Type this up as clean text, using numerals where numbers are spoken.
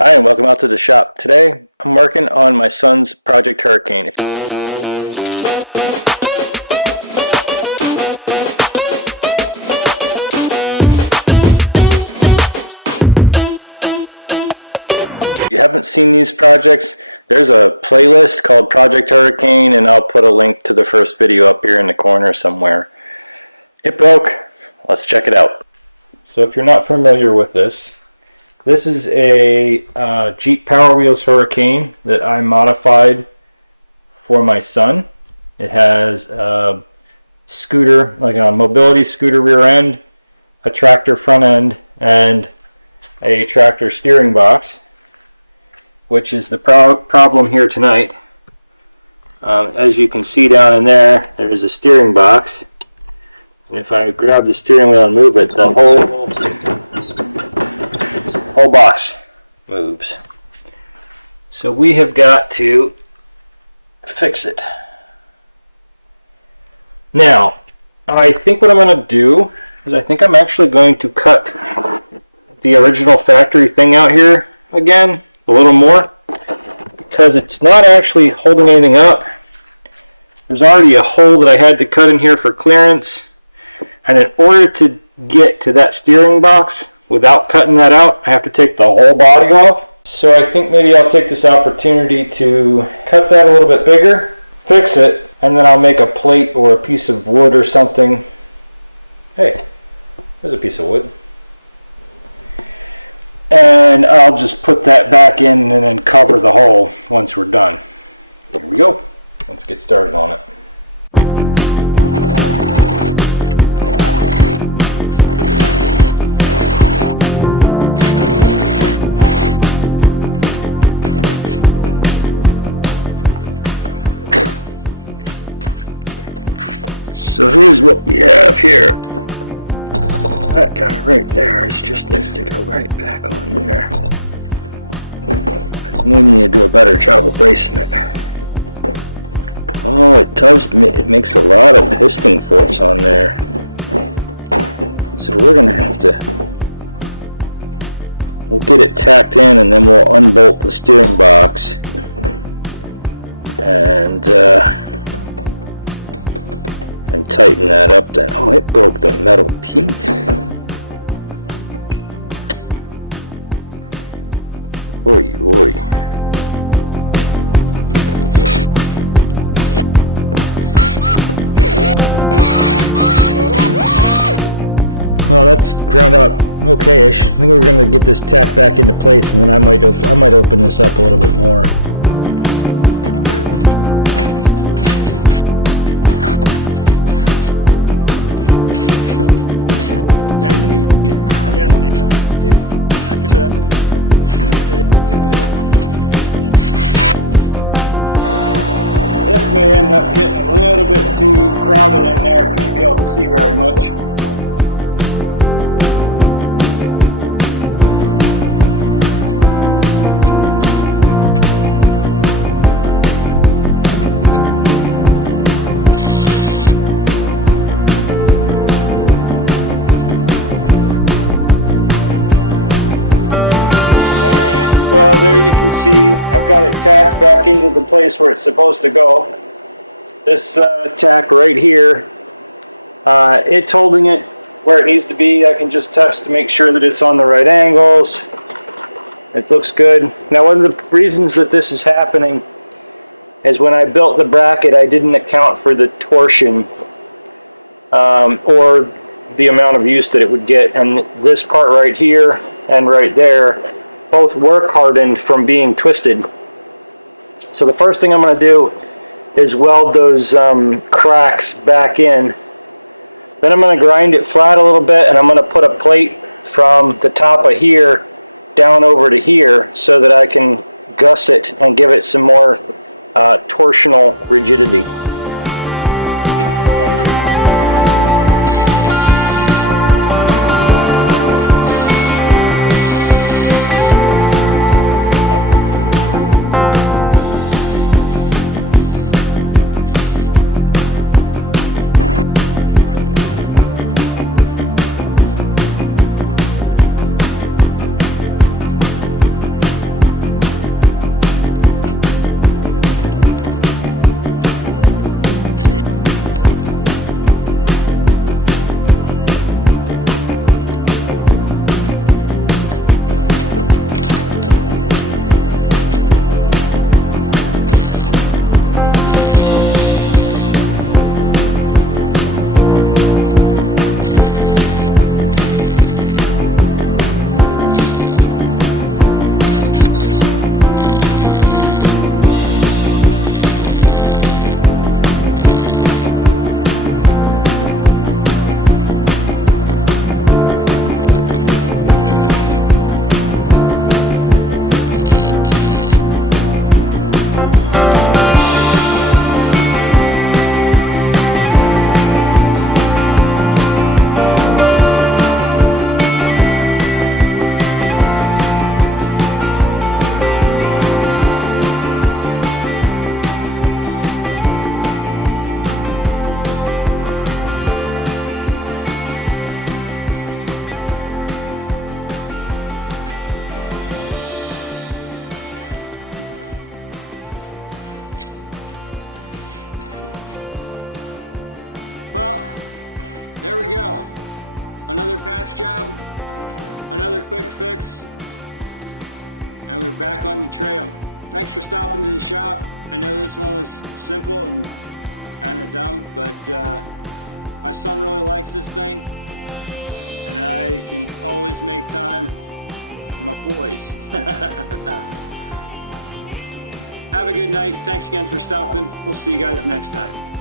Hi, and welcome out to the shop. Today, I'm working on my son's Project Hurricane. If you haven't seen these projects, there's a playlist called Project Hurricane, and I'll put a link to the first video up here in the corner somewhere. It broke. Let's check it out. So if you're not familiar with this is a Jeep Power Wheels Hurricane that I modified for my son. It has a scooter, like a mobility scooter rear end, a tractor front end, and a tractor steering box, which is the problem here tonight. As you can see down in there, there is a steering box. And if I grab the steering wheel and move it, the whole box moves. So we have got to fix it. Now, I think what I'm going to do is I think I'm actually going to cut the original factory thing out here again a little more, because it's not actually holding anything up. There's already a hole that I had to cut in here for clearance, and in order to get to that steering box without cutting that out, I have to take the whole body off. So I think maybe I'll take this opportunity to cut that a little bit bigger, fix it, and then I'll make a plate or a piece of wood or something. Hey, there's a piece of wood. And I'll just put that back in and then cover the hole once we're done. Here we go. Let's get started on it. So here's what we have here. That guy right there just needs to go right back on there. We need to do a better job of bracing it. Oh, it does. It makes a lot of piston force on there. So we're gonna have to. We'll get it tacked in, and then we'll unbolt the steering box and tighten that up. Then, oh, it broke the metal piece. Oy, oy. Well, that's ground out okay-ish. I think we're going to get this tacked back into place, and then I might open this up a little bit more. This may end up getting a little bit too crowded in there for you to be able to see very much. Well, there you can see I've got it tacked back into the place where it's supposed to go. This tack right here, it's holding it where it needs to be. I can just test to make sure that it's on the right angles. It looks good. Now, one of the reasons that this is happening is when I built the bracket, I didn't account for the torsion or the amount of use that it would get. And this part right here and right there both work hardened from being twisted. So the first thing I'm going to do is weld those cracks back in. Then I'm going to grind it flat a little bit, and I'm going to put a plate from the top of here down over to here so that I can gusset and give it some more torsional rigidity. there we go. Another patch job, another quick fix, and we're back on the trail. Thanks for stopping to the shop. I know this one was simple and kind of dumb, but my son really likes this thing, and I can always make time for my boys. Have a good night. Thanks again for stopping. We'll see you guys next time.